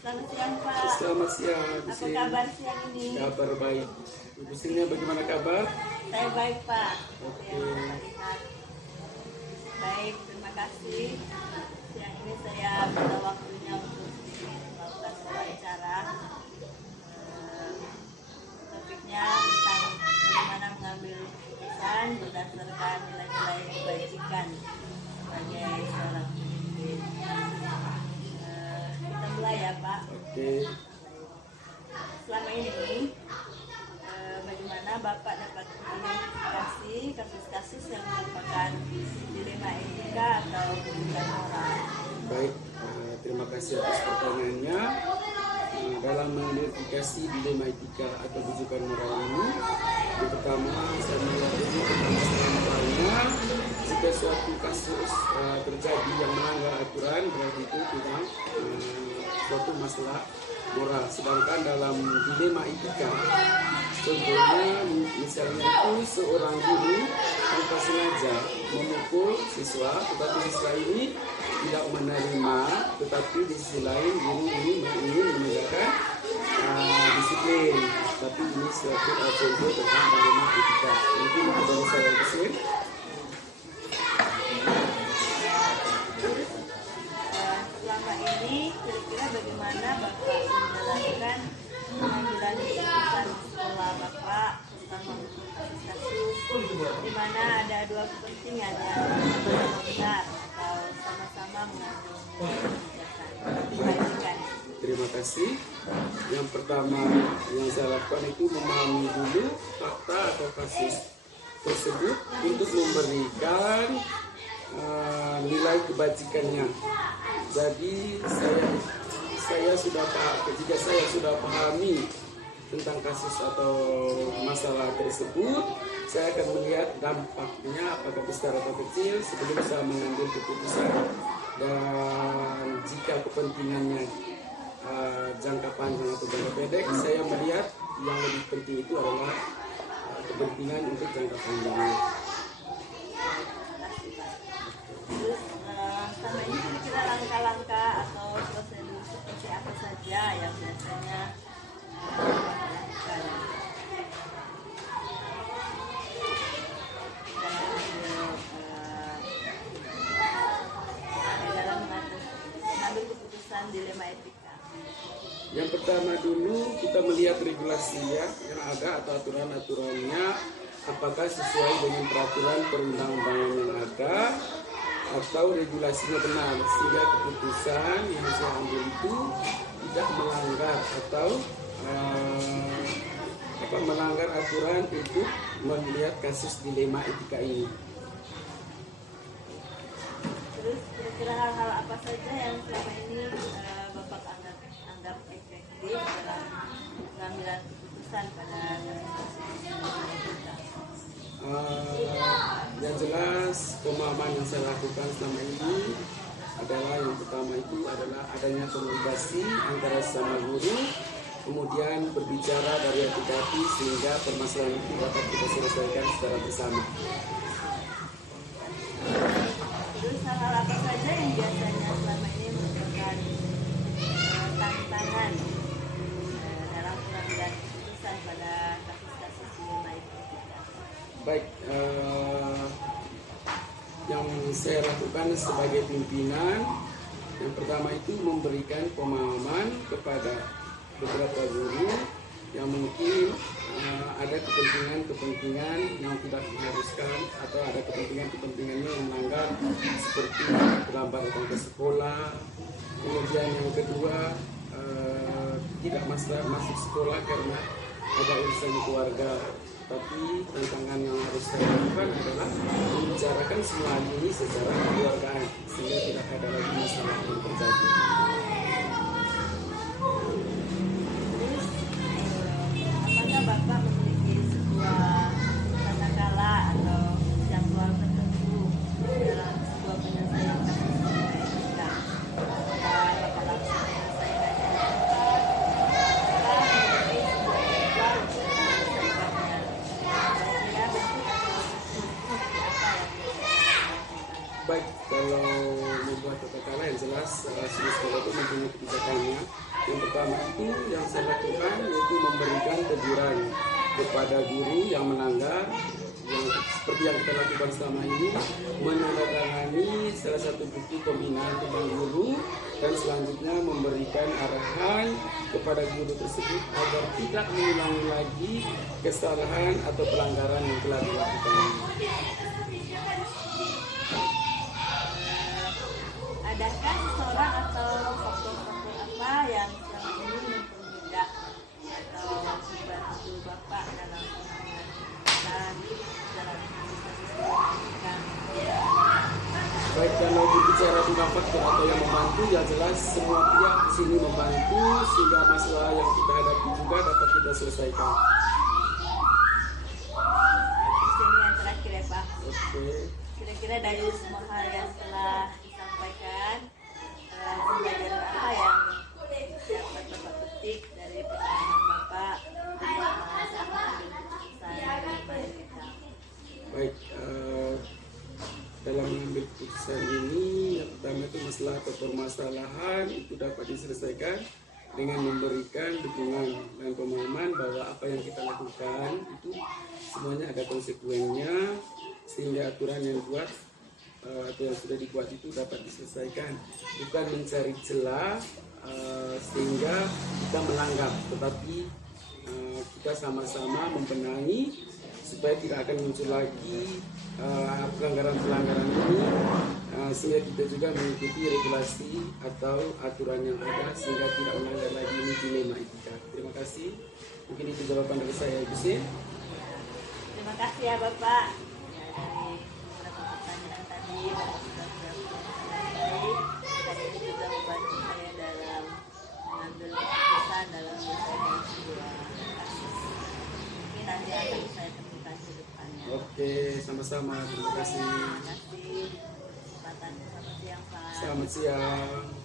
Selamat siang, Pak. Selamat siang. Apa kabar siang ini? Kabar baik. Ibu Silnya bagaimana kabar? Saya baik, Pak. Oke. Yang Bapak lihat. Baik, terima kasih. Siang ini saya minta waktunya untuk melakukan wawancara. Topiknya tentang bagaimana mengambil keputusan berdasarkan nilai-nilai kebajikan sebagai seorang pemimpin. Kita mulai ya, Pak. Oke. Selama ini bagaimana Bapak dapat mengidentifikasi kasus-kasus yang merupakan dilema etika atau kebutuhan moral? Baik, terima kasih atas pertanyaannya. Dalam mengidentifikasi dilema etika atau bujukan moral ini, yang pertama saya melihat dulu tentang masalah moralnya. Jika suatu kasus terjadi yang melanggar aturan, berarti itu tentang suatu masalah moral. Sedangkan dalam dilema etika, contohnya misalnya itu seorang guru tanpa sengaja memukul siswa, tetapi siswa ini tidak menerima, tetapi di sisi lain guru ini ingin menegakkan disiplin. Tapi ini suatu contoh tentang dilema etika. Mungkin itu dari saya disini. Selama ini kira-kira bagaimana Bapak menjalankan pengambilan keputusan sekolah Bapak tentang kasus-kasus di mana ada dua kepentingan yang benar atau sama-sama mengambil kebijakan. Terima kasih. Yang pertama yang saya lakukan itu memahami dulu fakta atau kasus tersebut untuk memberikan nilai kebajikannya. Jadi saya sudah ketika saya sudah pahami tentang kasus atau masalah tersebut, saya akan melihat dampaknya apakah besar atau kecil sebelum saya mengambil keputusan. Dan jika kepentingannya jangka panjang atau jangka pendek, saya melihat yang lebih penting itu adalah kepentingan untuk jangka panjang. Terus selama ini kira-kira langkah-langkah atau prosedur seperti apa saja yang biasanya dilakukan dalam mengambil keputusan dilema etika? Yang pertama dulu kita melihat regulasi yang ada atau aturan-aturannya apakah sesuai dengan peraturan perundang-undangan yang ada atau regulasinya benar, sehingga keputusan yang saya ambil itu tidak melanggar atau melanggar aturan untuk melihat kasus dilema etika ini. Terus kira-kira hal-hal apa saja yang selama ini Bapak anggap efektif dalam pengambilan keputusan pada Yang jelas pemahaman yang saya lakukan selama ini adalah yang pertama itu adalah adanya komunikasi antara sesama guru, kemudian berbicara dari hati-hati sehingga permasalahan itu dapat kita selesaikan secara bersama. Terus hal-hal apa saja yang biasanya selama ini merupakan tantangan dalam pengambilan keputusan pada kasus-kasus dilema etika? Baik, yang saya lakukan sebagai pimpinan, yang pertama itu memberikan pemahaman kepada beberapa guru yang mungkin ada kepentingan-kepentingan yang tidak diharuskan atau ada kepentingan-kepentingannya yang melanggar seperti terlambat datang ke sekolah. Kemudian yang kedua tidak masuk sekolah karena ada urusan keluarga. Tapi tantangan yang harus saya lakukan adalah membicarakan semua ini secara kekeluargaan sehingga tidak ada lagi masalah yang terjadi. Terus apakah Bapak memiliki sebuah kata-kata atau jadwal tertentu dalam sebuah penyelesaian kasus dilema etika? Apakah Bapak langsung menyelesaikannya di tempat? Apakah memiliki sebuah jadwal untuk menyelesaikannya? Kira-kira bentuk atau seperti apa yang bisa dilakukan? Baik, kalau membuat tata cara yang jelas semua sekolah itu mempunyai kebijakannya. Yang pertama itu yang saya lakukan yaitu memberikan teguran kepada guru yang melanggar, yang seperti yang kita lakukan selama ini, menandatangani salah satu buku pembinaan tentang guru, dan selanjutnya memberikan arahan kepada guru tersebut agar tidak mengulangi lagi kesalahan atau pelanggaran yang telah dilakukan. Adakah seseorang atau faktor-faktor apa yang selama ini mempermudah atau membantu Bapak dalam penanganan kesehatan dalam pendidikan? Baik, kalau berbicara tentang faktor atau yang membantu, ya jelas semua pihak di sini membantu sehingga masalah yang kita hadapi juga dapat kita selesaikan. Terus ini yang terakhir ya Pak. Oke. Kira-kira dari semua hal yang telah disampaikan, pembelajaran apa yang dapat Bapak petik dari pengalaman Bapak saat mengambil keputusan dalam pendidikan? Baik, dalam mengambil keputusan ini yang pertama itu masalah atau permasalahan itu dapat diselesaikan dengan memberikan dukungan dan pemahaman bahwa apa yang kita lakukan itu semuanya ada konsekuensinya, sehingga aturan yang dibuat atau yang sudah dibuat itu dapat diselesaikan, bukan mencari celah sehingga kita melanggar, tetapi kita sama-sama membenahi supaya tidak akan muncul lagi pelanggaran-pelanggaran ini, sehingga kita juga mengikuti regulasi atau aturan yang ada sehingga tidak melanggar lagi ini dilema etika. Terima kasih. Mungkin itu jawaban dari saya, Ibu Sin. Terima kasih ya Bapak. Ya, dari beberapa pertanyaan tadi Bapak sudah menjawab dan ini juga membantu saya dalam mengambil keputusan dalam menyelesaikan sebuah kasus. Mungkin nanti akan saya temukan ke depannya. Oke, sama-sama. Terima kasih. Terima kasih. Kesempatan selamat siang Pak. Selamat siang.